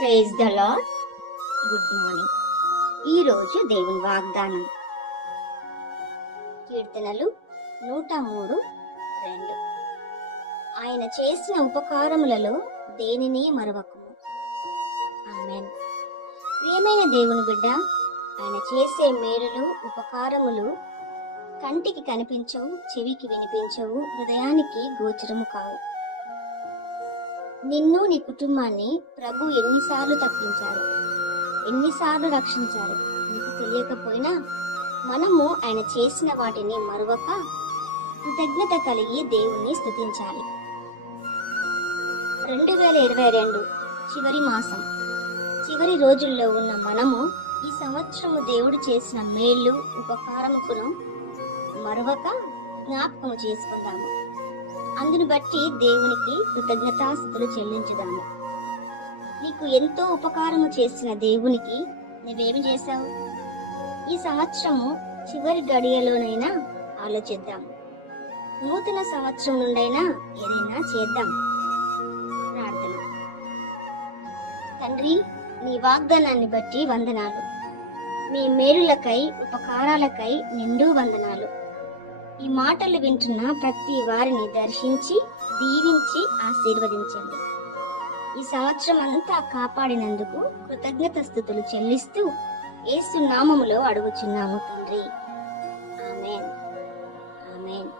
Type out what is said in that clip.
Praise the lord. Good morning. ఈరోజు దేవుని వాగ్దానం కీర్తనలు 103:2. ఆయన చేసిన ఉపకారములలో దేనిని మరవకుము. ఆమేన్. ప్రియమైన దేవుని బిడ్డ, ఆయన చేసే మేలులు ఉపకారములు కంటికి కనిపించవు, చెవికి వినిపించవు, హృదయానికి గోచరము కావు. నిన్ను నీ కుటుంబాన్ని ప్రభు ఎన్నిసార్లు తప్పించారు, ఎన్నిసార్లు రక్షించారు నీకు తెలియకపోయినా మనము ఆయన చేసిన వాటిని మరువక కృతజ్ఞత కలిగి దేవుణ్ణి స్తుతించాలి. 2022 చివరి మాసం, చివరి రోజుల్లో ఉన్న మనము ఈ సంవత్సరము దేవుడు చేసిన మేళ్ళు ఉపకారముకును మరువక జ్ఞాపకం చేసుకుందాము. అందును బట్టి దేవునికి కృతజ్ఞతాస్తుతులు చెల్లించుదాము. నీకు ఎంతో ఉపకారము చేసిన దేవునికి నువ్వేమి చేశావు? ఈ సంవత్సరము చివరి గడియలోనైనా ఆలోచిద్దాం. నూతన సంవత్సరం నుండైనా ఏదైనా చేద్దాం. ప్రార్థన. తండ్రి, నీ వాగ్దానాన్ని బట్టి వందనాలు. మీ మేలులకై ఉపకారాలకై నిండు వందనాలు. ఈ మాటలు వింటున్న ప్రతి వారిని దర్శించి దీవించి ఆశీర్వదించండి. ఈ సంవత్సరం అంతా కాపాడినందుకు కృతజ్ఞతాస్తుతులు చెల్లిస్తూ యేసు నామములో అడుగుచున్నాము తండ్రి. ఆమేన్. ఆమేన్.